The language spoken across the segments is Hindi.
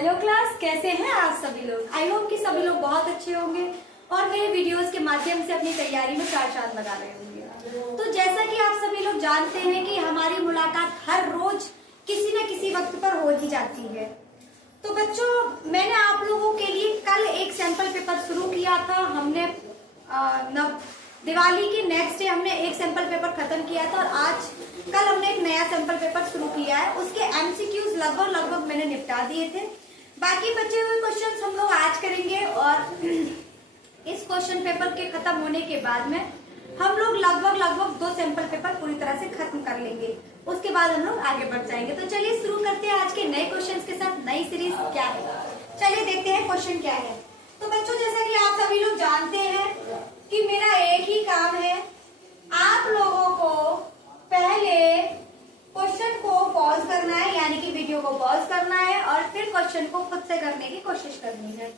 हेलो क्लास, कैसे हैं आप सभी लोग। आई होप कि सभी लोग बहुत अच्छे होंगे और मेरे वीडियोस के माध्यम से अपनी तैयारी में चार चांद लगा रहे होंगे। तो जैसा कि आप सभी लोग जानते हैं कि हमारी मुलाकात हर रोज किसी न किसी वक्त पर हो ही जाती है। तो बच्चों, मैंने आप लोगों के लिए कल एक सैंपल पेपर शुरू किया था। हमने दिवाली की नेक्स्ट डे हमने एक सैंपल पेपर खत्म किया था और आज कल हमने एक नया सैंपल पेपर शुरू किया है। उसके एमसीक्यूज लगभग मैंने निपटा दिए थे। बाकी बचे हुए क्वेश्चंस हम लोग आज करेंगे और इस क्वेश्चन पेपर के खत्म होने के बाद में हम लोग लगभग 2 सैंपल पेपर पूरी तरह से खत्म कर लेंगे। उसके बाद हम लोग आगे बढ़ जाएंगे। तो चलिए शुरू करते हैं आज के नए क्वेश्चंस के साथ। नई सीरीज क्या है, चलिए देखते हैं क्वेश्चन क्या है। तो बच्चों, जैसा कि आप सभी लोग जानते हैं कि मेरा एक ही काम है, आप लोगों को पहले क्वेश्चन को पॉज करना है, यानी कि वीडियो को पॉज करना है और फिर क्वेश्चन को खुद से करने की कोशिश करनी है।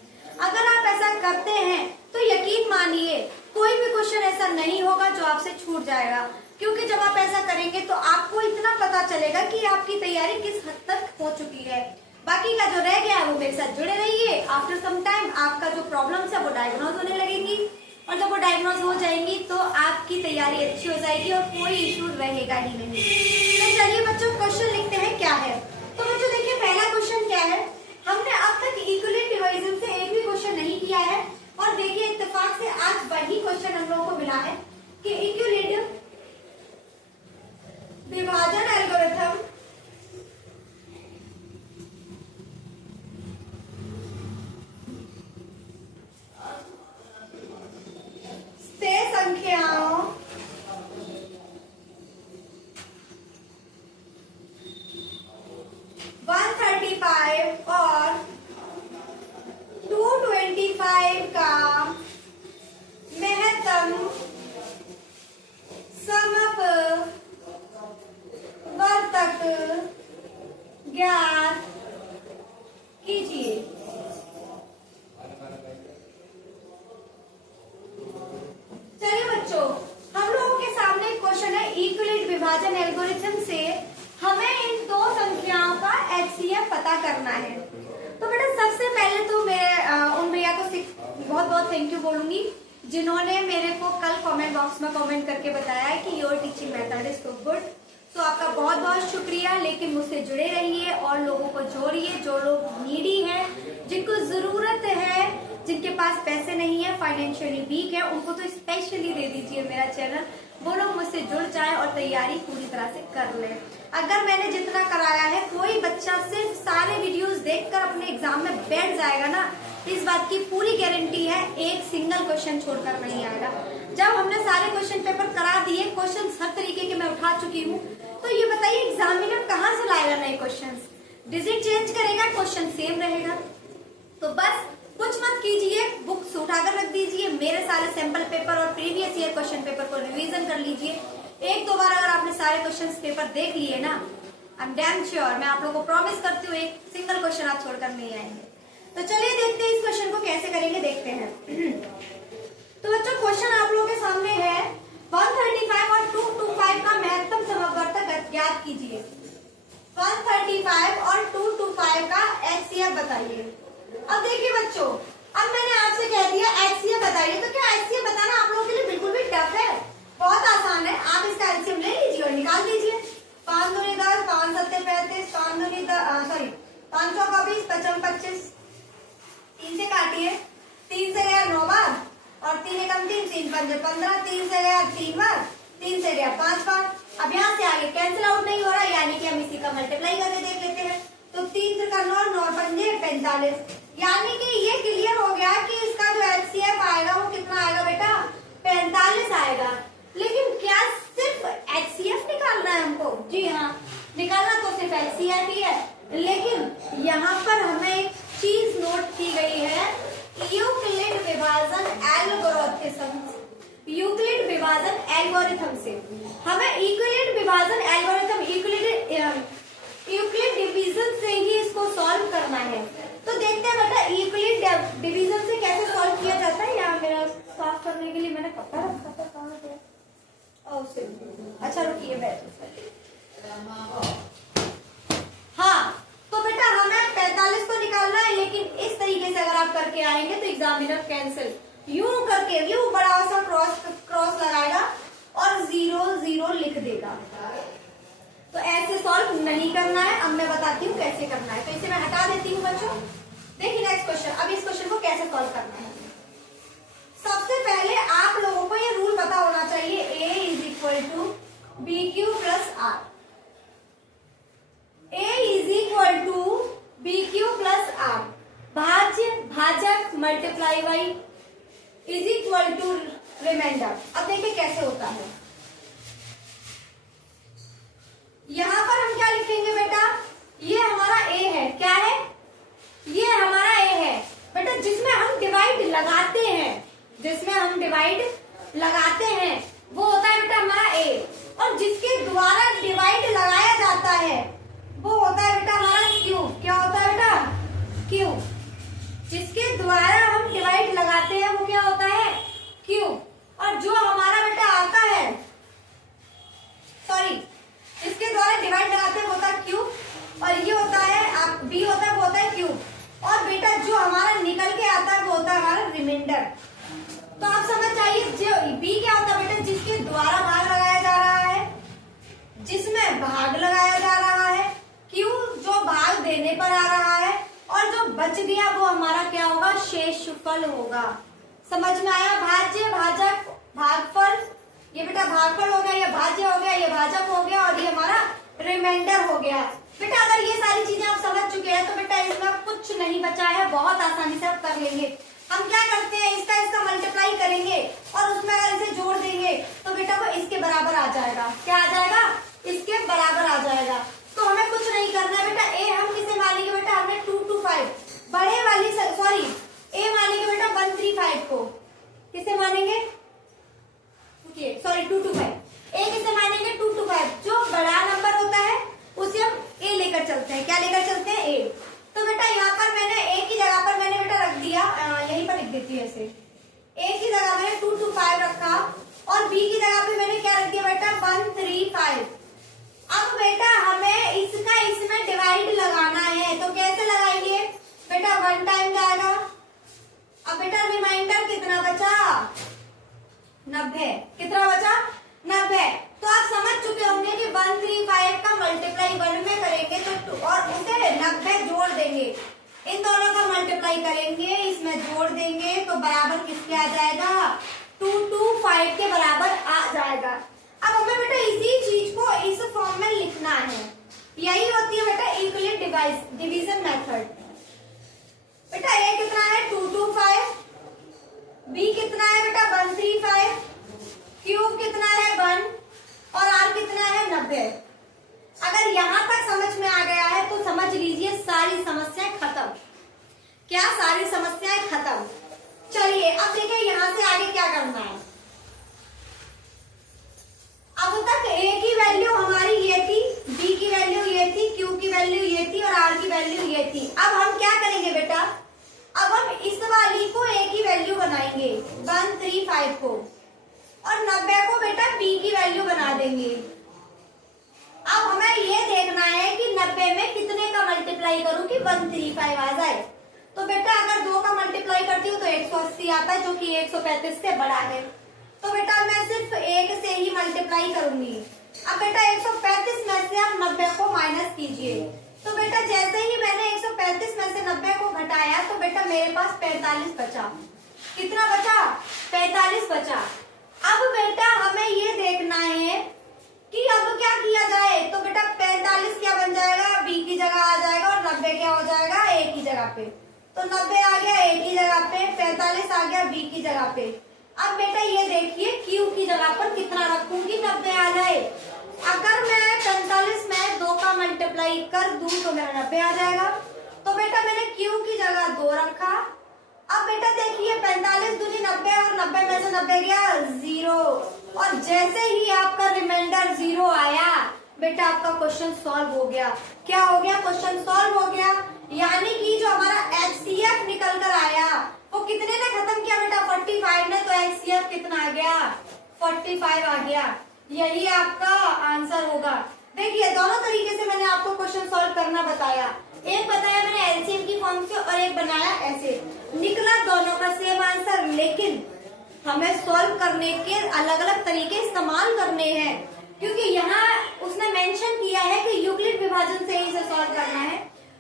अगर आप ऐसा करते हैं तो यकीन मानिए कोई भी क्वेश्चन ऐसा नहीं होगा जो आपसे छूट जाएगा, क्योंकि जब आप ऐसा करेंगे तो आपको इतना पता चलेगा कि आपकी तैयारी किस हद तक हो चुकी है। बाकी का जो रह गया है वो मेरे साथ जुड़े रहिए। आफ्टर सम टाइम आपका जो प्रॉब्लम्स है वो डायग्नोज होने लगेंगी और जब वो डायग्नोज हो जाएंगी तो आपकी तैयारी अच्छी हो जाएगी और कोई इशू रहेगा ही नहीं। तो चलिए बच्चों, क्वेश्चन लिखते हैं क्या है। तो बच्चों देखिए, पहला क्वेश्चन क्या है। हमने अब तक इक्विवेलेंट डिवीजन से एक भी क्वेश्चन नहीं किया है और देखिए इत्तेफाक से आज वही क्वेश्चन हम लोगों को मिला है कि इक्विवेलेंट विभाजन एल्गोरिथम से संख्याओं और 225 का महत्तम समपवर्तक ज्ञात कीजिए। चलिए बच्चों, हम लोगों के सामने क्वेश्चन है इक्विवेलेंट विभाजन एल्गोरिथम से हमें इन 2 संख्याओं का एचसीएफ पता करना है। तो बेटा सबसे पहले तो मैं उन भैया को बहुत बहुत थैंक यू बोलूंगी जिन्होंने मेरे को कल कमेंट बॉक्स में कमेंट करके बताया है कि your teaching method is so good. तो आपका बहुत बहुत शुक्रिया। लेकिन मुझसे जुड़े रहिए और लोगों को जोड़िए, जो लोग नीडी हैं, जिनको जरूरत है, जिनके पास पैसे नहीं है, फाइनेंशियली वीक है, उनको तो स्पेशली दे दीजिए मेरा चैनल। वो लोग मुझसे जुड़ जाए और तैयारी पूरी तरह से कर ले। अगर मैंने जितना कराया है, कोई बच्चा सिर्फ सारे वीडियोस देखकर अपने एग्जाम में बैठ जाएगा ना, इस बात की पूरी गारंटी है, एक सिंगल क्वेश्चन छोड़कर नहीं आएगा। जब हमने सारे क्वेश्चन पेपर करा दिए, क्वेश्चन हर तरीके के मैं उठा चुकी हूँ, तो ये बताइए एग्जामिनर कहाँ से लाएगा नए क्वेश्चन? डिजिट चेंज करेगा, क्वेश्चन सेम रहेगा। तो बस कुछ मत कीजिए, बुक्स उठाकर रख दीजिए, मेरे सारे सैंपल पेपर और प्रीवियस ईयर क्वेश्चन पेपर को रिवीजन कर लीजिए। एक दो बार अगर आपने सारे क्वेश्चन पेपर देख लिए ना, आई एम डैम श्योर, मैं आप लोगों को प्रॉमिस करती हूँ एक सिंगल क्वेश्चन आप छोड़कर नहीं आएंगे। तो चलिए देखते हैं इस क्वेश्चन को कैसे करेंगे, देखते हैं। तो बच्चों, क्वेश्चन आप लोगों के सामने है 135 और 225 का महत्तम समवर्तक ज्ञात कीजिए। 135 और 225 का एचसीएफ बताइए। अब देखिए बच्चों, अब मैंने आपसे कह दिया एचसीएफ बताइए, तो क्या एचसीएफ बताना आप लोगों के लिए बिल्कुल भी टफ है? बहुत आसान है। आप इसका एलसीएम ले लीजिए और निकाल दीजिए। 5 दूनी 10, 5 सत्ते 35, 5 दूनी 5 चौका 20, 55 25, 3 से काटिए, 3 से गया 9 बार और 3 एकम 3, 3 पंजे 15, 3 से गया 3 बार, 3 से गया 5 बार। अब यहाँ से आगे कैंसिल आउट नहीं हो रहा, यानी कि हम इसी का मल्टीप्लाई करके देख लेते हैं। तो 3 का 9, 9 पंजे 45, यानी कि ये क्लियर हो गया कि इसका जो एचसीएफ आएगा वो कितना आएगा बेटा? 45 आएगा। लेकिन क्या सिर्फ एचसीएफ निकालना है हमको? जी हाँ, निकालना तो सिर्फ एचसीएफ ही है, लेकिन यहाँ पर हमें एक चीज नोट की गई है, यूक्लिड विभाजन एल्गोरिथम से हमें इक्विवेलेंट विभाजन एल्गोरिथम यूक्लिड डिवीजन से ही इसको सॉल्व करना है। तो देखते हैं बेटा यूक्लिड डिवीजन से कैसे सॉल्व किया जाता है। यहाँ मेरा साफ करने के लिए मैंने कपड़ा रखा था, कहाँ गया? अच्छा रुकिए, बैठ। हाँ, तो बेटा हमें 45 को निकालना के आएंगे तो एग्जामिनर कैंसिल यूं करके यूं बड़ा सा क्रॉस लगाएगा और 0 0 लिख देगा। तो ऐसे सॉल्व नहीं करना है। अब मैं बताती हूँ कैसे करना है। तो इसे मैं हटा देती हूँ बच्चों। देखिए नेक्स्ट क्वेश्चन। अब इस क्वेश्चन को कैसे सॉल्व करना है। सबसे पहले आप लोगों को ये रूल पता होना चाहिए, A is equal to BQ plus R। A is equal to BQ plus R, भाज्य भाजक multiply by is equal to remainder. अब देखिए कैसे होता है। यहां पर हम क्या लिखेंगे बेटा, ये हमारा A है। क्या है? ये हमारा A है बेटा। जिसमें हम डिवाइड लगाते हैं, जिसमें हम डिवाइड लगाते हैं वो होता है बेटा हमारा A, और जिसके द्वारा डिवाइड लगाया जाता है वो होता है बेटा हमारा Q। क्या होता है बेटा? Q। जिसके द्वारा हम डिवाइड लगाते हैं वो क्या होता है? Q। और जो हमारा बेटा आता है, सॉरी, जिसके द्वारा डिवाइड लगाते हैं वो होता है Q, और ये होता है आप B होता है वो होता है Q। और बेटा जो हमारा निकल के आता है वो होता है हमारा रिमाइंडर। तो आप समझ जाइए जो B क्या होता है बेटा, जिसके द्वारा भाग लगाया जा रहा है, जिसमें भाग लगाया जा रहा है। Q जो भाग देने पर आ रहा है, और जो बच गया वो हमारा क्या होगा? शेषफल होगा। समझ में आया? भाज्य भाजक भागफल, ये बेटा भागफल हो गया, ये भाज्य हो गया, ये भाजक हो गया, और ये हमारा रिमाइंडर हो गया। बेटा अगर ये सारी चीजें आप समझ चुके हैं तो बेटा इसमें कुछ नहीं बचा है, बहुत आसानी से आप कर लेंगे। हम क्या करते हैं, इसका मल्टीप्लाई करेंगे और उसमें अगर इसे जोड़ देंगे तो बेटा वो इसके बराबर आ जाएगा। क्या आ जाएगा? इसके बराबर आ जाएगा। तो हमें कुछ नहीं करना है बेटा। A हम किसे मानेंगे बेटा? हमने 225 बड़े वाली, सॉरी A मानेंगे बेटा 135 को। किसे मानेंगे? सॉरी 225। A किसे मानेंगे? 225। जो बड़ा नंबर होता है उसे हम A लेकर चलते हैं। क्या लेकर चलते हैं? A। तो बेटा यहाँ पर मैंने A की जगह पर मैंने बेटा रख दिया, यहीं पर लिख देती है ऐसे। A की जगह मैंने 225 रखा, और B की जगह पे मैंने क्या रख दिया बेटा? 135। अब बेटा हमें इसका इसमें डिवाइड लगाना है, तो कैसे लगाएंगे बेटा? 1 टाइम जाएगा। अब बेटा रिमाइंडर कितना बचा? 90। कितना बचा? 90। तो आप समझ चुके होंगे कि 135 का मल्टीप्लाई 1 में करेंगे तो और उसे 90 जोड़ देंगे, इन दोनों का मल्टीप्लाई करेंगे, इसमें जोड़ देंगे तो बराबर किसके आ जाएगा? 225 के बराबर आ जाएगा। अब हमें बेटा इसी चीज को इस फॉर्म में लिखना है। यही होती है बेटा इक्विलेट डिवीजन मेथड। बेटा A कितना है? 225, B कितना है बेटा? 135, Q कितना है? 1, और R कितना है? 90। अगर यहां तक समझ में आ गया है तो समझ लीजिए सारी समस्याएं खत्म। क्या सारी समस्याएं खत्म? चलिए अब देखिए यहां से आगे क्या करना है। अब तक A की वैल्यू हमारी ये थी, B की वैल्यू ये थी, Q की वैल्यू ये थी, और R की वैल्यू ये थी। अब हम क्या करेंगे बेटा? अब हम इस वाली को A की वैल्यू बनाएंगे 135 को, और 90 को बेटा B की वैल्यू बना देंगे। अब हमें ये देखना है कि 90 में कितने का मल्टीप्लाई करूं कि 135 आ जाए। तो बेटा अगर 2 का मल्टीप्लाई करती हूँ तो 180 आता है, जो कि 135 से बड़ा है। तो बेटा मैं सिर्फ 1 से ही मल्टीप्लाई करूंगी। अब बेटा 135 में से आप 90 को माइनस कीजिए। तो बेटा जैसे ही मैंने 135 में से 90 को घटाया तो बेटा मेरे पास 45 बचा। कितना बचा? 45 बचा। अब बेटा हमें ये देखना है कि अब क्या किया जाए। तो बेटा 45 क्या बन जाएगा? B की जगह आ जाएगा, और 90 क्या हो जाएगा? A की जगह पे। तो 90 आ गया A की जगह पे, 45 आ गया B की जगह पे। अब बेटा ये देखिए Q की जगह पर कितना रखूंगी 90 आ जाए। अगर मैं 45 में 2 का मल्टीप्लाई कर दूं तो मेरा 90 आ जाएगा। तो बेटा मैंने Q की जगह 2 रखा। अब बेटा देखिए 45 दूनी 90, और 90 में से 90 गया 0, और जैसे ही आपका रिमाइंडर 0 आया बेटा आपका क्वेश्चन सॉल्व हो गया। क्या हो गया? क्वेश्चन सॉल्व हो गया। यानी कि जो हमारा HCF निकल कर आया वो कितने ने खत्म किया बेटा? 45 ने। तो HCF कितना आ गया? 45 आ गया। यही आपका आंसर होगा। देखिए दोनों तरीके से मैंने आपको क्वेश्चन सॉल्व करना बताया। एक बताया मैंने एलसीएम की फॉर्म से, और और एक बनाया ऐसे, निकला दोनों का सेम आंसर, लेकिन हमें सॉल्व करने के अलग अलग तरीके इस्तेमाल करने हैं, क्योंकि यहाँ उसने मेंशन किया है कि यूक्लिड विभाजन से ही इसे सॉल्व करना है।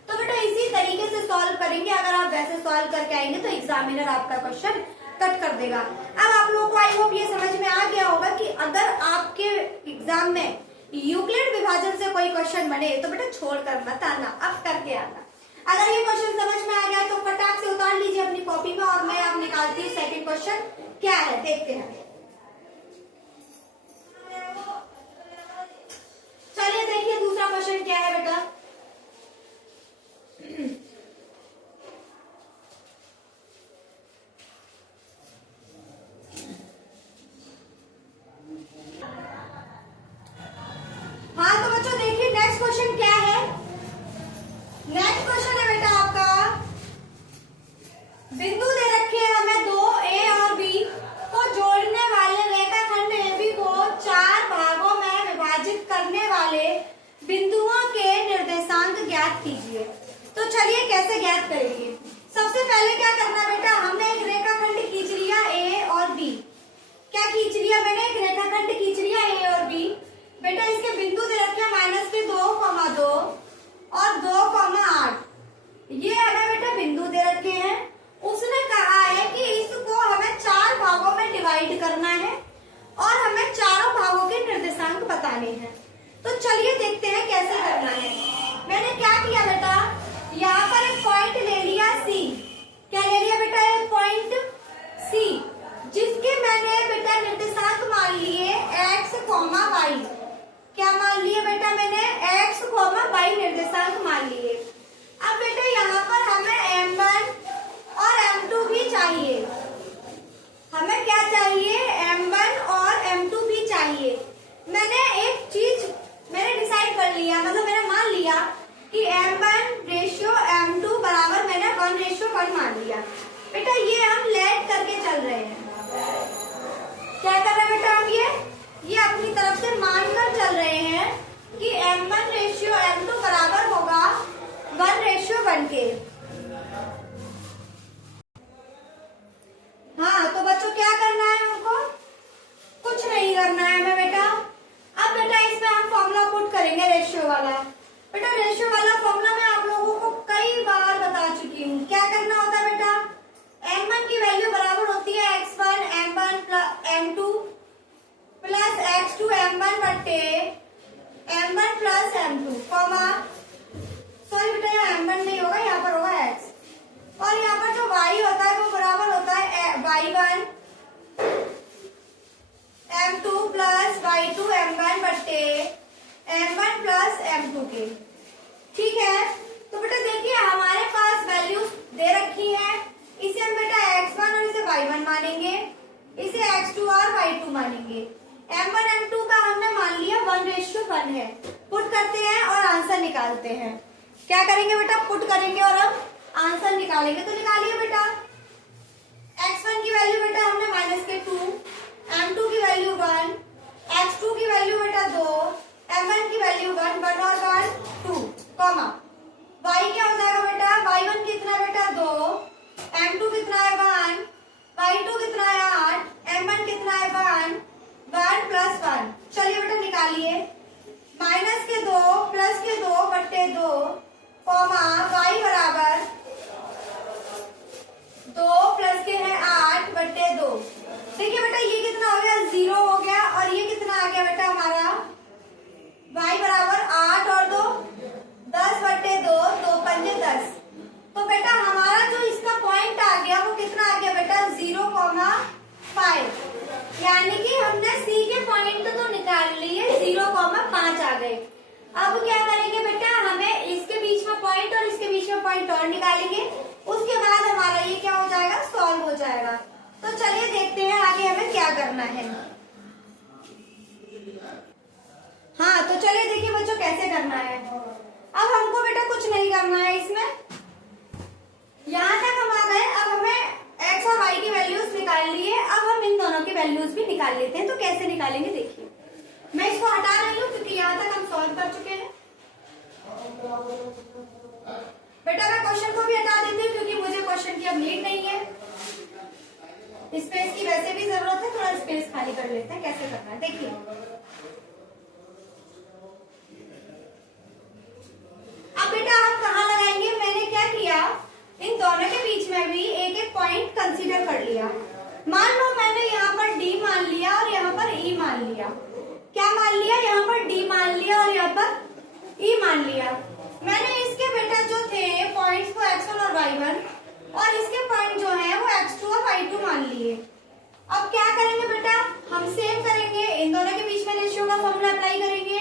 तो बेटा इसी तरीके से सॉल्व करेंगे। अगर आप वैसे सॉल्व करके आएंगे तो एग्जामिनर आपका क्वेश्चन कट कर देगा। अब आप लोगों को आई होप ये समझ में आ गया होगा कि अगर आपके एग्जाम में यूक्लिड विभाजन से कोई क्वेश्चन बने तो बेटा छोड़कर मत आना, अब करके आना। अगर ये क्वेश्चन समझ में आ गया तो फटाक से उतार लीजिए अपनी कॉपी में, और मैं अब निकालती हूँ सेकंड क्वेश्चन क्या है, देखते हैं। चलिए देखिए दूसरा क्वेश्चन क्या है बेटा। हाँ तो बच्चों देखिए नेक्स्ट क्वेश्चन क्या है। नेक्स्ट क्वेश्चन है बेटा आपका, बिंदु दे रखे हैं हमें दो, ए और बी को जोड़ने वाले रेखाखंड AB को 4 भागों में विभाजित करने वाले बिंदुओं के निर्देशांक ज्ञात कीजिए। तो चलिए कैसे ज्ञात करेंगे। सबसे पहले क्या करना बेटा, हमने एक रेखाखंड खींच लिया A और B। क्या खींच लिया मैंने, एक रेखाखंड खींच लिया A और B। बेटा इसके बिंदु दे रखे -2, 2 और 2, 8। ये हमें बेटा बिंदु दे रखे हैं। उसने कहा है कि इसको हमें 4 भागों में डिवाइड करना है और हमें चारों भागों के निर्देशांक बताने हैं। तो चलिए देखते हैं कैसे करना है। मैंने क्या किया बेटा, यहाँ पर एक पॉइंट ले लिया C। क्या ले लिया बेटा, एक पॉइंट C, जिसके मैंने बेटा निर्देशांक मान लिए x, y। क्या मान लिए बेटा, मैंने x, y निर्देशांक मान लिए। अब बेटा यहाँ पर हमें M1 और M2 भी चाहिए। हमें क्या चाहिए, M1 और M2 भी चाहिए। मैंने एक चीज डिसाइड कर लिया, मतलब मैंने मान लिया कि M1:M2 बराबर मैंने 1:1 मान लिया। बेटा ये हम लेट करके चल रहे हैं। क्या कर रहे हैं बेटा हम, ये अपनी तरफ से मानकर चल रहे हैं कि M1:M2 बराबर होगा 1:1 के। हाँ तो बच्चों क्या करना है हमको, कुछ नहीं करना है हमें बेटा। अब बेटा इसमें हम फॉर्मूला पुट करेंगे रेशियो वाला। बेटा रेशियो वाला फॉर्मूला मैं आप लोगों को कई बार बता चुकी हूँ। क्या करना होता है बेटा, M1 की वैल्यू बराबर होती है x1 M1 M2 plus x2 M1 बट्टे M1 plus M2 comma, sorry बेटा यहाँ M1 नहीं होगा, यहाँ पर होगा x, और यहाँ पर जो y होता है वो बराबर होता है y1 M2 plus y2 M1 बट्टे M1 प्लस M2 के। ठीक है, तो बेटा देखिए हमारे पास वैल्यूज दे रखी है। इसे हम बेटा x1 और इसे y1 मानेंगे, इसे x2 और y2 मानेंगे। M1 M2 का हमने मान लिया 1:1 है। पुट करते हैं और आंसर निकालते हैं। क्या करेंगे बेटा, पुट करेंगे और हम आंसर निकालेंगे। तो निकालिए बेटा, x1 की वैल्यू बेटा हमने -2, M2 की वैल्यू 1, x2 की वैल्यू बेटा 2, M1 की वैल्यू 1 और 1 2 कॉमा, y क्या हो जाएगा बेटा, y1 कितना बेटा 2, M2 कितना है 1, y2 कितना है 8, M1 कितना है 1 प्लस 1। चलिए बेटा निकालिए, -2 +2 बट्टे 2 कॉमा y बराबर 2 प्लस के है 8 बट्टे 2। देखिए बेटा ये कितना हो गया, 0 हो गया, और ये कितना आ गया बेटा हमारा y बराबर 8 और 2 10 बट्टे 2, 2 पंजे 10। तो बेटा हमारा जो इसका पॉइंट आ गया वो कितना आ गया बेटा 0,5, यानी कि हमने C के पॉइंट तो निकाल लिए, 0,5 आ गए। अब क्या करेंगे बेटा, हमें इसके बीच में पॉइंट और इसके बीच में पॉइंट और निकालेंगे, उसके बाद हमारा ये क्या हो जाएगा, सॉल्व हो जाएगा। तो चलिए देखते हैं आगे हमें क्या करना है। हाँ तो चलिए देखिए बच्चों कैसे करना है। अब हमको बेटा कुछ नहीं करना है इसमें, यहाँ तक हम आ गए। अब हमें x और y की वैल्यूज निकाल लिए, अब हम इन दोनों की वैल्यूज भी निकाल लेते हैं। तो कैसे निकालेंगे देखिए, मैं इसको हटा रही हूँ क्योंकि यहाँ तक हम सॉल्व कर चुके हैं। बेटा मैं क्वेश्चन को भी हटा देती हूँ क्योंकि स्पेस की वैसे भी जरूरत है, थोड़ा स्पेस खाली कर लेते हैं। कैसे करना है देखिए, अब बेटा हम कहाँ लगाएंगे, मैंने क्या किया, इन दोनों के बीच में भी एक एक पॉइंट कंसीडर कर लिया। मान लो मैंने यहाँ पर डी मान लिया और यहाँ पर ई मान लिया। क्या मान लिया, यहाँ पर डी मान लिया और यहाँ पर ई मान लिया। मैंने इसके बेटा जो थे पॉइंट्स को x1 और y1 और इसके पॉइंट जो है वो x2 और y2 मान लिए। अब क्या करेंगे बेटा, हम सेम करेंगे, इन दोनों के बीच में रेशियो का फॉर्मूला अप्लाई करेंगे।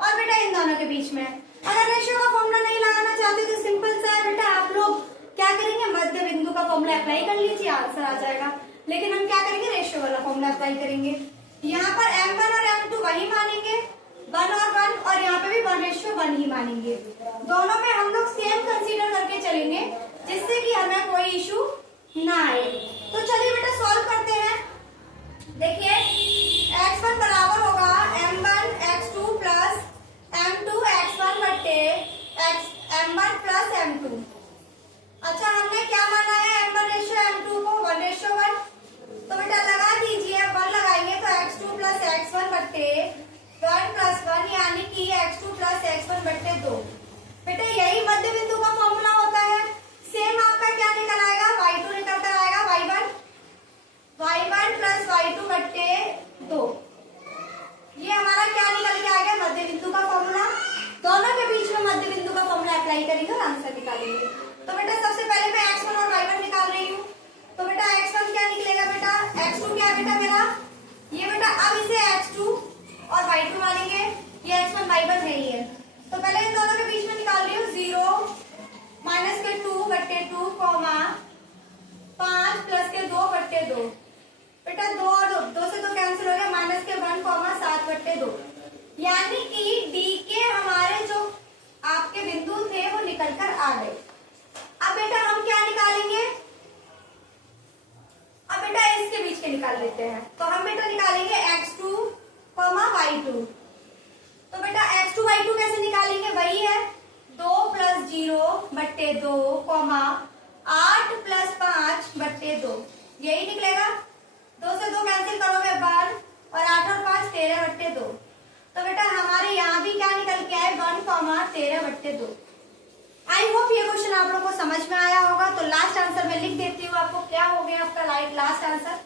और बेटा इन दोनों के बीच में अगर रेशियो का फॉर्मूला नहीं लगाना चाहते तो सिंपल सा है बेटा, आप लोग क्या करेंगे, मध्य बिंदु का फॉर्मूला अप्लाई कर लीजिए, आंसर आ जाएगा। लेकिन हम क्या करेंगे, रेशियो वाला फॉर्मूला अप्लाई करेंगे। यहाँ पर m1 और m2 वही मानेंगे, 1 और 1, और यहाँ पे भी 1:1 ही मानेंगे। दोनों में हम लोग सेम कंसीडर करके चलेंगे, जिससे कि हमें कोई इशू ना आए। तो चलिए बेटा सॉल्व करते हैं। देखिए x1 बराबर होगा m1 x2 plus m2 x1 बट्टे m1 प्लस m2। अच्छा हमने क्या माना है, m1:m2 को 1:1। तो बेटा लगा दीजिए, 1 लगाएंगे तो x2 प्लस x1 बट्टे 1 प्लस 1 यानी कि x2 प्लस x1 बट्टे 2। बेटा यही मध्य बिंदु का फॉर्मूला होता है। सेम आपका क्या निकल आएगा, y2 निकल कर आएगा y1 प्लस y2 बट्टे 2। ये हमारा क्या निकल के आ गया, मध्य बिंदु का फॉर्मूला। दोनों के बीच में मध्य बिंदु का फॉर्मूला अप्लाई करेंगे और आंसर निकालेंगे। तो बेटा सबसे पहले मैं x1 और y1 निकाल रही हूँ। तो बेटा x1 क्या निकलेगा बेटा, x2 क्या है बेटा मेरा, ये बेटा अब इसे x2 और y2 मानेंगे, ये x1 y1 है ये। तो पहले इन दोनों के बीच में निकाल रही हूँ 0 माइनस के 2 बट्टे 2 कॉमा 5 प्लस के 2 बट्टे 2। बेटा 2 और 2 से 2 कैंसिल हो गया, माइनस के 1 कॉमा 7 बट्टे 2। यानी कि डी के हमारे जो आपके बिंदु थे वो निकल कर आ गए। अब बेटा हम क्या निकालेंगे, अब बेटा इसके बीच के निकाल लेते हैं। तो हम बेटा निकालेंगे x2 y2। तो बेटा x2 y2 कैसे निकालेंगे, वही है 2 प्लस 0 बट्टे 2 8 प्लस 5 बट्टे 2, यही निकलेगा। 2 से 2 कैंसिल करोगे 1 और 8 और 5 13 बट्टे 2। तो बेटा हमारे यहाँ भी क्या निकल के आए 1 13 बट्टे 2। आई होप ये क्वेश्चन आप लोगों को समझ में आया होगा। तो लास्ट आंसर में लिख देती हूँ आपको क्या हो गया आपका लास्ट आंसर।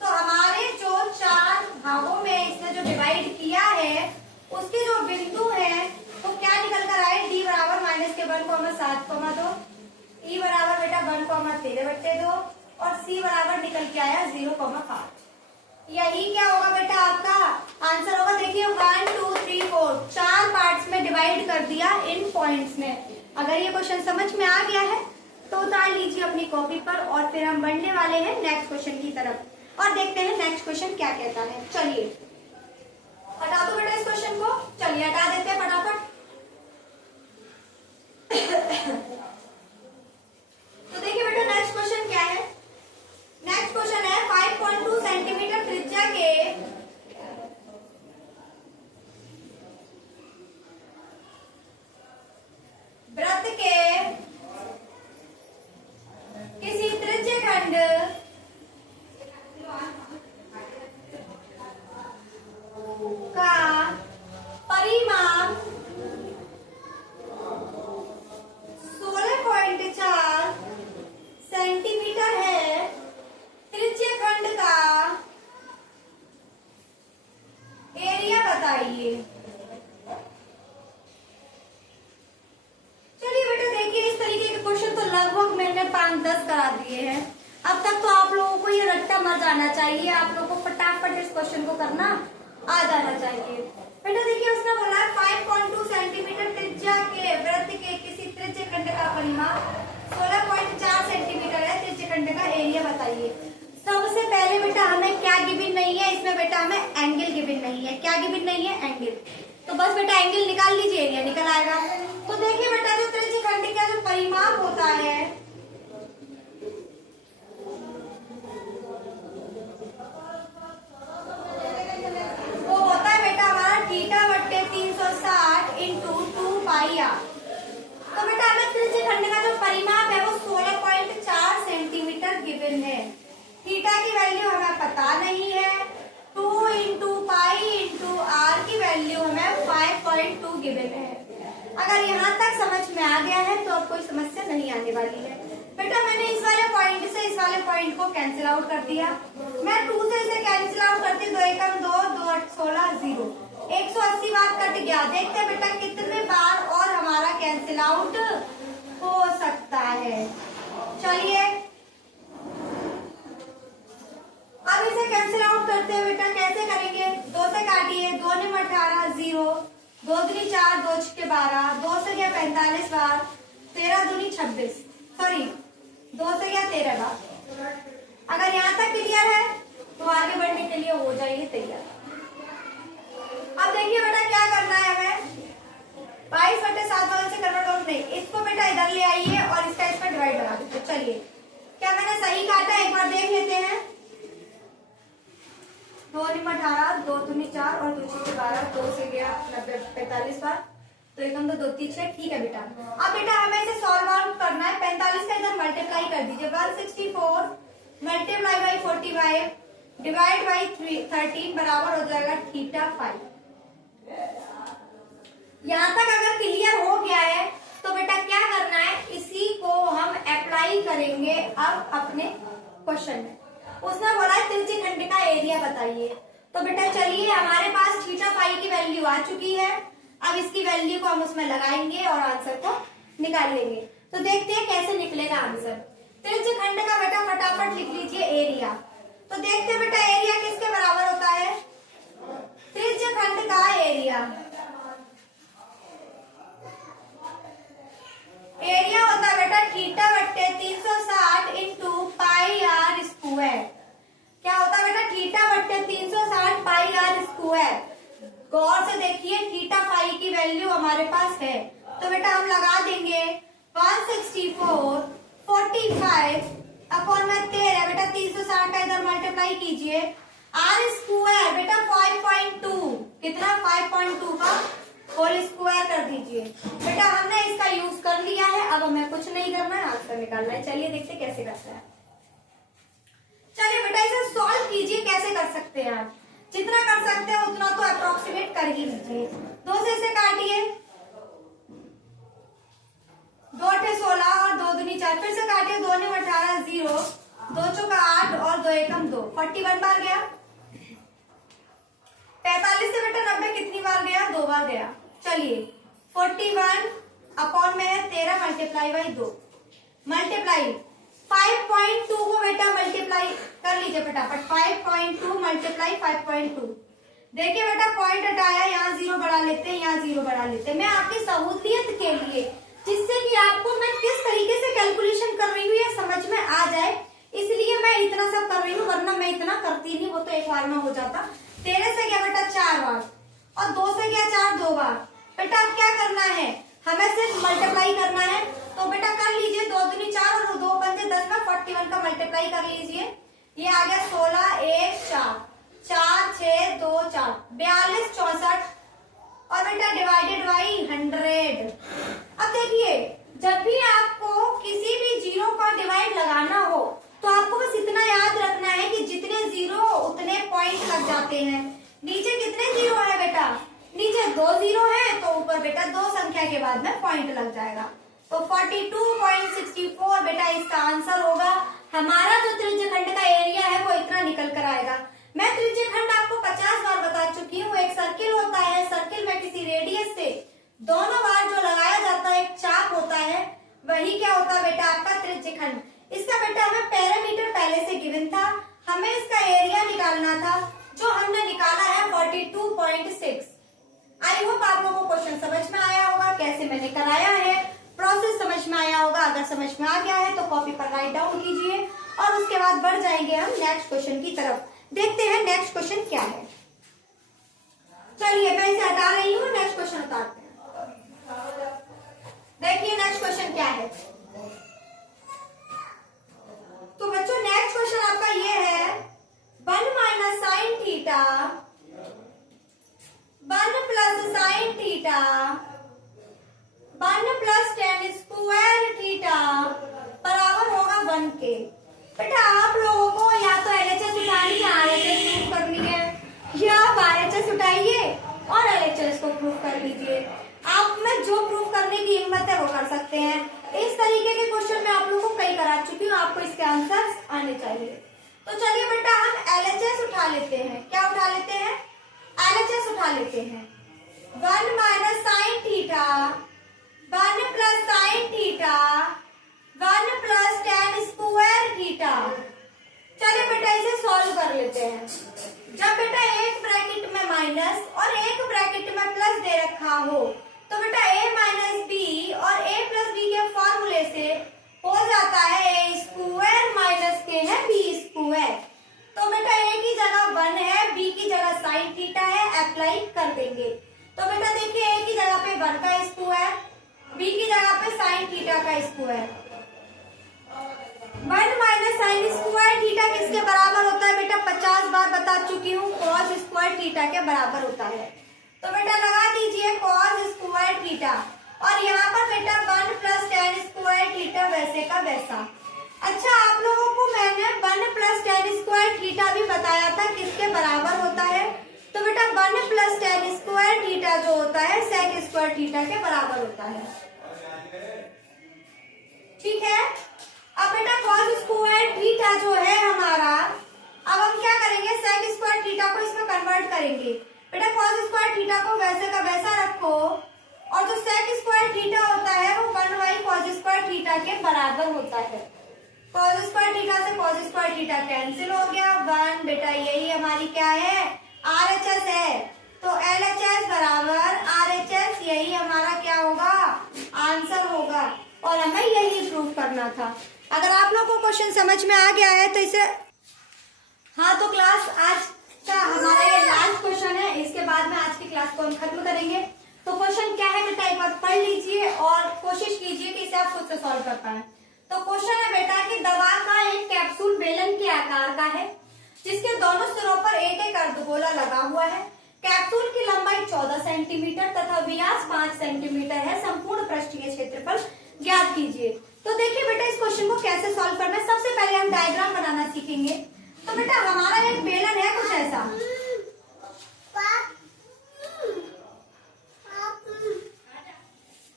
तो हमारे जो 4 भागों में इसने जो डिवाइड किया है उसके जो बिंदु हैं तो क्या निकल कर आए, डी बराबर माइनस के 1,7,2, ई बराबर बेटा 1, 13 बट्टे 2 और सी बराबर निकल के आया 0,5। यही क्या होगा बेटा आपका आंसर होगा। देखिए 1 2 3 4 4 पार्ट्स में डिवाइड कर दिया इन पॉइंट्स में। अगर ये क्वेश्चन समझ में आ गया है तो उतार लीजिए अपनी कॉपी पर और फिर हम बढ़ने वाले हैं नेक्स्ट क्वेश्चन की तरफ और देखते हैं नेक्स्ट क्वेश्चन क्या कहता है। चलिए हटा दो बेटा इस क्वेश्चन को, चलिए हटा देते हैं फटाफट। तो देखिए बेटा नेक्स्ट क्वेश्चन क्या है। नेक्स्ट क्वेश्चन है 5.2 सेंटीमीटर त्रिज्या के वृत्त के किसी त्रिज्यखंड का परिमाप 16.4 सेंटीमीटर है। त्रिज्यखंड का एरिया बताइए। चलिए बेटा देखिए इस तरीके के क्वेश्चन तो लगभग मैंने 5-10 करा दिए हैं। अब तक तो आप लोगों को ये रट्टा मर जाना चाहिए, आप लोगों को फटाफट इस क्वेश्चन को करना आ जाना चाहिए। बेटा देखिए उसने बोला 5.2 सेंटीमीटर त्रिज्या के वृत्त के किसी त्रिज्यखंड का परिमाप 16.4 सेंटीमीटर है। त्रिज्यखंड का एरिया बताइए। सबसे पहले बेटा हमें क्या गिवन नहीं है इसमें, बेटा हमें एंगल गिवन नहीं है। क्या गिवन नहीं है, एंगल। तो बस बेटा एंगल निकाल लीजिए, एरिया निकल आएगा। तो देखिए बेटा जो त्रिज्यखंड का जो परिमाप होता है वो होता है बेटा हमारा थीटा बट्टे 360 इंटू 2 पाई आर। तो बेटा हमें त्रिज्यखंड का जो परिमाप है वो 16.4 सेंटीमीटर गिवन है। थीटा की अगर यहाँ तक समझ में आ गया है तो अब कोई समस्या नहीं आने वाली है। बेटा मैंने इस वाले पॉइंट से इस वाले पॉइंट को कैंसिल आउट कर दिया। मैं 2 से इसे कैंसिल आउट करती, 2 एकम 2, 2 8 16 0, 180 बार कट गया। देखते हैं बेटा कितने बार और हमारा कैंसिल आउट हो सकता है। चलिए अब इसे कैंसिल आउट करते हैं बेटा। कैसे करेंगे? 2 से काटिए, 2 ने 18 0, 2 दूनी 4, 2 छके 12, 2 से गया 45 बार, 13 दूनी 26, सॉरी 2 से गया 13 बार। अगर यहाँ तक क्लियर है तो आगे बढ़ने के लिए हो जाइए तैयार। अब देखिए बेटा क्या करना है हमें, 22/7 से कन्वर्ट आउट नहीं, इसको बेटा इधर ले आइए और इसका इस पर डिवाइड बना दीजिए। चलिए क्या मैंने सही काटा एक बार देख लेते हैं। 2 ने 18, 2 दूनी 4 और 2 छके 12, 2 से गया 90 45 बार, तो एकदम 2 2 3 6। ठीक है बेटा, अब बेटा हमें इसे सॉल्व आउट करना है। 45 का इधर मल्टीप्लाई कर दीजिए, 164 मल्टीप्लाई बाई 45 डिवाइड बाई 13 बराबर हो जाएगा θ5। यहाँ तक अगर क्लियर हो गया है तो बेटा क्या करना है, इसी को हम अप्लाई करेंगे अब अपने क्वेश्चन में। उसने बोला है त्रिज्यी खंड का एरिया बताइए, तो बेटा चलिए हमारे पास θ5 की वैल्यू आ चुकी है। अब इसकी वैल्यू को हम उसमें लगाएंगे और आंसर को निकाल लेंगे। तो देखते हैं कैसे निकलेगा आंसर। त्रिज्यी खंड का बेटा फटाफट लिख लीजिए एरिया। तो देखते हैं बेटा एरिया किसके बराबर होता है, त्रिज्यी खंड का एरिया। एरिया होता है बेटा θ/360 इंटू पाई आर स्क्वायर। क्या होता है बेटा, θ/360 पाई आर स्क्वायर। गौर से देखिए θ5 की वैल्यू हमारे पास है, तो बेटा हम लगा देंगे 164 45 अपॉन में 13। बेटा 360 का इधर मल्टीप्लाई कीजिए, आर स्क्वायर बेटा 5.2, कितना 5.2 का होल स्क्वायर कर दीजिए। बेटा हमने इसका यूज कर लिया है, अब हमें कुछ नहीं करना है, आंसर निकालना है। चलिए देखते कैसे करते हैं। चलिए बेटा इसे सॉल्व कीजिए, कैसे कर सकते हैं आप, जितना कर सकते हैं उतना तो अप्रोक्सीमेट कर ही लीजिए। 2 से इसे काटिए, 2 8 16 और 2 दूनी 4, फिर से काटिए, 2 ने 18 0, 2 चौका 8 और 2 एकम 2, 41 बार गया। 45 से बेटा 90 कितनी बार गया, 2 बार गया। चलिए 41 अपॉन में है 13 मल्टीप्लाई बाई 2 मल्टीप्लाई 5.2 को बेटा मल्टीप्लाई कर लीजिए फटाफट। 5.2 मल्टीप्लाई 5.2। देखिए बेटा पॉइंट हटाया, यहाँ 0 बढ़ा लेते हैं, यहाँ 0 बढ़ा लेते हैं। मैं आपकी सहूलियत के लिए, जिससे कि आपको मैं किस तरीके से कैलकुलेशन कर रही हूँ ये समझ में आ जाए, इसलिए मैं इतना सब कर रही हूँ, वरना मैं इतना करती नहीं, वो तो एक बार में हो जाता। 13 से गया बेटा 4 बार और 2 से गया 4 2 बार। बेटा अब क्या करना है, हमें सिर्फ मल्टीप्लाई करना है, तो बेटा कर लीजिए, 2 दूनी 4 और 2 पंजे 10 में 41 का मल्टीप्लाई कर लीजिए। ये आ गया 16 1 4 4 6 2 4 42 64 और बेटा डिवाइडेड बाई 100। अब देखिए जब भी आपको किसी भी जीरो का डिवाइड लगाना हो तो आपको बस इतना याद रखना है कि जितने जीरो उतने पॉइंट लग जाते हैं। नीचे कितने जीरो है बेटा, नीचे 2 जीरो है, तो ऊपर बेटा 2 संख्या के बाद में पॉइंट लग जाएगा। तो 42.64 बेटा इसका आंसर होगा। हमारा जो त्रिज्य खंड का एरिया है वो इतना निकल कर आएगा। मैं त्रिज्य खंड आपको 50 बार बता चुकी हूँ। एक सर्किल होता है, सर्किल में किसी रेडियस से दोनों बार जो लगाया जाता है एक चाप होता है, वही क्या होता है बेटा आपका त्रिज्य खंड। इसका बेटा हमें पैरामीटर पहले से गिवन था, हमें इसका एरिया निकालना था, जो हमने निकाला है 42.6। आई होप आप लोगों को क्वेश्चन समझ में आया होगा, कैसे मैंने कराया है, प्रोसेस समझ में आया होगा। अगर समझ में आ गया है तो कॉपी पर राइट डाउन कीजिए और उसके बाद बढ़ जाएंगे हम नेक्स्ट क्वेश्चन की तरफ। देखते हैं नेक्स्ट क्वेश्चन क्या है। चलिए मैं इसे हटा रही हूँ, नेक्स्ट क्वेश्चन उतारते हैं। देखिए नेक्स्ट क्वेश्चन क्या है। तो बच्चों नेक्स्ट क्वेश्चन आपका ये है 1 minus sine theta 1 plus sine theta 1 plus ten square theta बराबर होगा 1 के। बेटा आप लोगों को या तो एलएचएस उठानी है, आरएचएस प्रूफ करनी है, या आप आरएचएस उठाइए और एलएचएस को प्रूफ कर लीजिए। आप में जो प्रूव करने की हिम्मत है वो कर सकते हैं। इस तरीके के क्वेश्चन मैं आप लोगों को कई करा चुकी हूँ, आपको इसके आंसर आने चाहिए। तो चलिए बेटा हम LHS उठा लेते हैं। क्या उठा लेते हैं? LHS उठा लेते हैं। 1 minus sine theta, 1 plus sine theta, 1 plus tan square theta. चलिए बेटा इसे सॉल्व कर लेते हैं। जब बेटा एक ब्रैकेट में माइनस और एक ब्रैकेट में प्लस दे रखा हो तो बेटा a माइनस बी और a प्लस बी के फॉर्मूले से हो जाता है a स्क्वायर माइनस के है b स्क्वायर। तो बेटा a की जगह 1 है, b की जगह साइन थीटा है, अप्लाई कर देंगे। तो बेटा देखिए a की जगह पे 1 का स्क्वायर, b की जगह पे साइन थीटा का square. 1 minus sine square theta किसके बराबर होता है बेटा? 50 बार बता चुकी हूँ, कॉस स्क्वायर थीटा के बराबर होता है। तो बेटा लगा दीजिए कॉस स्क्वायर थीटा और यहाँ पर बेटा 1 प्लस tan स्क्वायर थीटा वैसे का वैसा। अच्छा आप लोगों को मैंने 1 प्लस tan स्क्वायर थीटा भी बताया था किसके बराबर होता है? तो बेटा 1 प्लस tan स्क्वायर थीटा जो होता है sec स्क्वायर थीटा के बराबर होता है। ठीक है, अब बेटा cos स्क्वायर थीटा जो है हमारा, अब हम क्या करेंगे? sec स्क्वायर थीटा को इसमें कन्वर्ट करेंगे। बेटा cos स्क्वायर थीटा को वैसे का वैसा रखो और जो sec स्क्वायर थीटा होता है वो 1 cos स्क्वायर थीटा के बराबर होता है। cos स्क्वायर थीटा से cos स्क्वायर थीटा कैंसिल हो गया, 1 बेटा यही हमारी क्या है? RHS है। तो LHS बराबर RHS, यही हमारा क्या होगा? आंसर होगा और हमें यही प्रूव करना था। अगर आप लोगों को क्वेश्चन समझ में आ गया है तो इसे, हाँ तो क्लास आज का हमारा ये लास्ट क्वेश्चन है, इसके बाद में आज की क्लास को हम खत्म करेंगे। तो क्वेश्चन क्या है बेटा एक बार पढ़ लीजिए और कोशिश कीजिए कि इसे आप खुद से सॉल्व कर पाए। तो क्वेश्चन है बेटा कि दवा का एक कैप्सूल बेलन के आकार का है जिसके दोनों सिरों पर एक एक अर्धगोला लगा हुआ है। कैप्सूल की लंबाई 14 सेंटीमीटर तथा व्यास 5 सेंटीमीटर है। संपूर्ण पृष्ठीय क्षेत्रफल ज्ञात कीजिए। तो देखिए बेटा इस क्वेश्चन को कैसे सॉल्व करना है। सबसे पहले हम डायग्राम बनाना सीखेंगे। तो बेटा हमारा एक बेलन है कुछ ऐसा,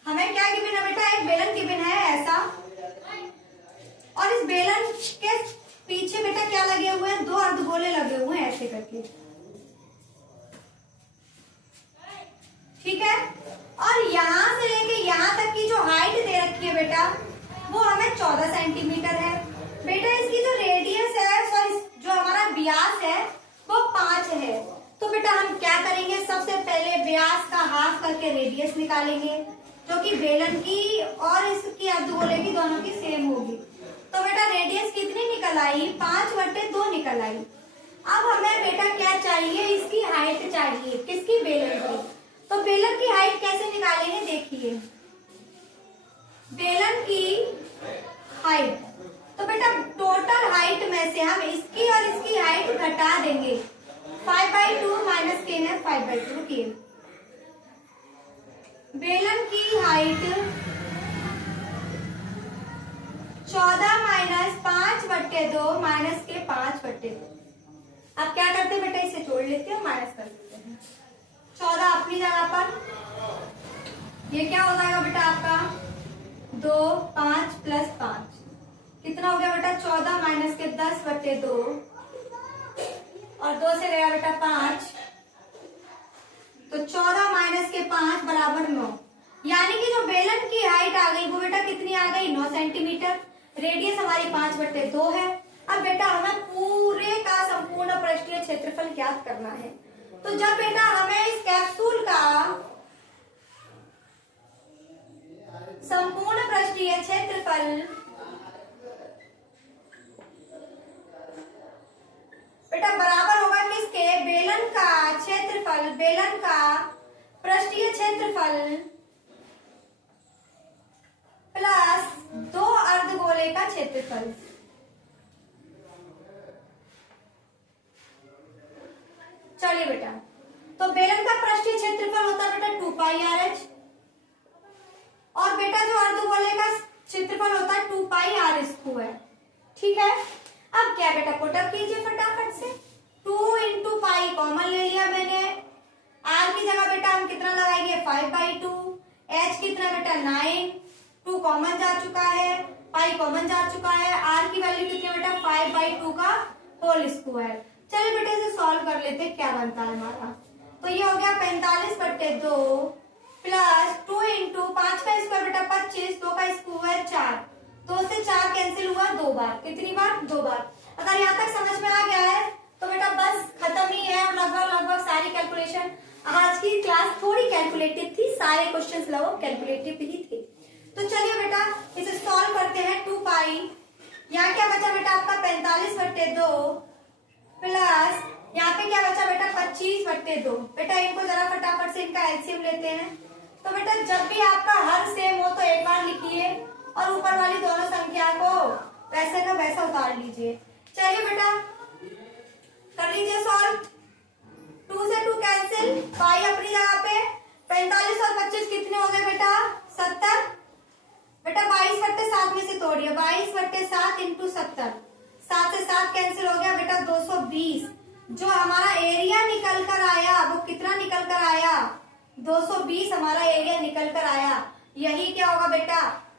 हमें क्या गिवन है बेटा? एक बेलन गिवन है ऐसा, और इस बेलन के पीछे बेटा क्या लगे हुए हैं? 2 अर्धगोले लगे हुए हैं ऐसे करके। ठीक है, और यहाँ से लेके यहाँ तक की जो हाइट दे रखी है बेटा वो हमें 14 सेंटीमीटर है। बेटा इसकी जो रेडियस है, सॉरी जो हमारा व्यास है वो 5 है। तो बेटा हम क्या करेंगे? सबसे पहले व्यास का हाफ करके रेडियस निकालेंगे जो कि बेलन की और इसकी अर्धगोले की दोनों की सेम होगी। तो बेटा रेडियस कितनी निकल आई? 5/2 निकल आई। अब हमें बेटा क्या चाहिए? इसकी हाइट चाहिए। किसकी? बेलन की। तो बेलन की हाइट कैसे निकालेंगे? देखिए बेलन की हाइट, तो बेटा टोटल हाइट में से हम इसकी और इसकी हाइट घटा देंगे। 5/2 माइनस के है 5/2 के। बेलन की हाइट 14 माइनस 5/2 माइनस के 5/2। अब क्या करते हैं बेटा? इसे जोड़ लेते हैं, माइनस कर देते हैं। 14 अपनी जगह पर, ये क्या हो जाएगा बेटा आपका? 2 5 प्लस 5 कितना हो गया बेटा? 14 माइनस के 10/2 और 2 से गया बेटा 5, तो 14 माइनस के 5 बराबर 9। यानी कि जो बेलन की हाइट आ गई वो बेटा कितनी आ गई? 9 सेंटीमीटर। रेडियस हमारी 5/2 है। अब बेटा हमें पूरे का संपूर्ण पृष्ठीय क्षेत्रफल ज्ञात करना है। तो जब बेटा हमें इस कैप्सूल का संपूर्ण पृष्ठीय क्षेत्रफल बेटा बराबर होगा किसके? बेलन का क्षेत्रफल, बेलन का पृष्ठीय क्षेत्रफल प्लस 2 अर्धगोले का क्षेत्रफल। चलिए बेटा, तो बेलन का पृष्ठीय क्षेत्रफल होता है बेटा 2πRH और बेटा जो अर्धगोले का क्षेत्रफल होता है 2πr²। ठीक है, अब क्या बेटा पुटअप कीजिए फटाफट से। 2 × π कॉमन ले लिया मैंने। r की जगह बेटा हम कितना लगाएंगे? 5/2। h कितना बेटा 9, 2 कॉमन जा चुका है, पाई कॉमन जा चुका है, r की वैल्यू कितनी है बेटा 5/2 का होल स्क्वायर। चलिए बेटा इसे सॉल्व कर लेते हैं क्या बनता है हमारा। तो ये हो गया 45/2 प्लस 2 इंटू 5 का स्क्वायर बेटा 25, 2 का स्क्वायर 4, 2 से 4 कैंसिल हुआ 2 बार, कितनी बार 2 बार। अगर यहाँ तक समझ में आ गया है तो बेटा बस खत्म ही है। और लगभग सारी कैलकुलेशन, आज की क्लास थोड़ी कैलकुलेटिव थी, सारे क्वेश्चंस लगभग कैलकुलेटिव ही थे। तो चलिए बेटा इसे सॉल्व करते हैं। 2 पाई, यहाँ क्या बचा बेटा आपका 45/2 प्लस यहाँ पे क्या बचा बेटा 25/2। बेटा इनको जरा फटाफट से इनका एलसीएम लेते हैं। तो बेटा जब भी आपका हर सेम हो तो एक बार लिखिए और ऊपर वाली दोनों संख्या को वैसे का वैसा उतार लीजिए। चलिए बेटा कर लीजिए सॉल्व। 2 से 2 कैंसिल, पाई अपनी जगह पे, 45 और 25 कितने हो गए बेटा 70। बेटा 22/7 में से तोड़िए, 22/7 इंटू 70, 7 से 7 कैंसिल हो गया बेटा 220। जो हमारा एरिया निकल कर आया वो कितना निकल कर आया 220 हमारा एरिया निकल कर आया। यही क्या होगा बेटा,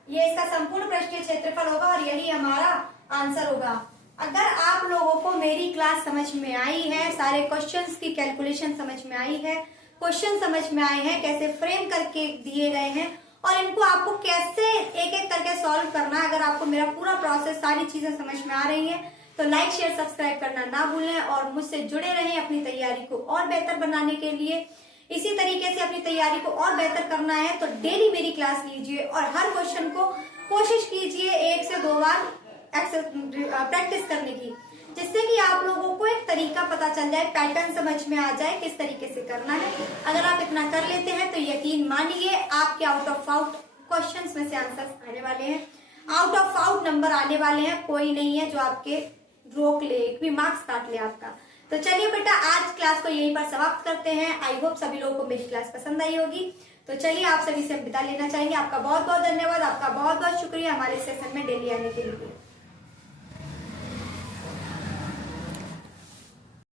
ये इसका संपूर्ण पृष्ठीय क्षेत्रफल होगा और यही हमारा आंसर होगा। अगर आप लोगों को मेरी क्लास समझ में आई है, सारे क्वेश्चंस की कैलकुलेशन समझ में आई है, क्वेश्चन समझ में आए हैं, कैसे फ्रेम करके दिए गए हैं और इनको आपको कैसे एक एक करके सॉल्व करना है, अगर आपको मेरा पूरा प्रोसेस सारी चीजें समझ में आ रही है तो लाइक शेयर सब्सक्राइब करना ना भूलें और मुझसे जुड़े रहें अपनी तैयारी को और बेहतर बनाने के लिए। इसी तरीके से अपनी तैयारी को और बेहतर करना है तो डेली मेरी क्लास लीजिए और हर क्वेश्चन को कोशिश कीजिए 1 से 2 बार प्रैक्टिस करने की, जिससे कि आप लोगों को एक तरीका पता चल जाए, पैटर्न समझ में आ जाए किस तरीके से करना है। अगर आप इतना कर लेते हैं तो यकीन मानिए आपके आउट ऑफ आउट क्वेश्चंस में से आंसर्स आने वाले हैं, आउट ऑफ आउट नंबर आने वाले हैं। कोई नहीं है जो आपके रोक ले, एक भी मार्क्स काट ले आपका। तो चलिए बेटा आज क्लास को यहीं पर समाप्त करते हैं। आई होप सभी लोगों को मेरी क्लास पसंद आई होगी। तो चलिए आप सभी से विदा लेना चाहेंगे। आपका बहुत बहुत धन्यवाद, आपका बहुत बहुत शुक्रिया हमारे सेशन में डेली आने के लिए।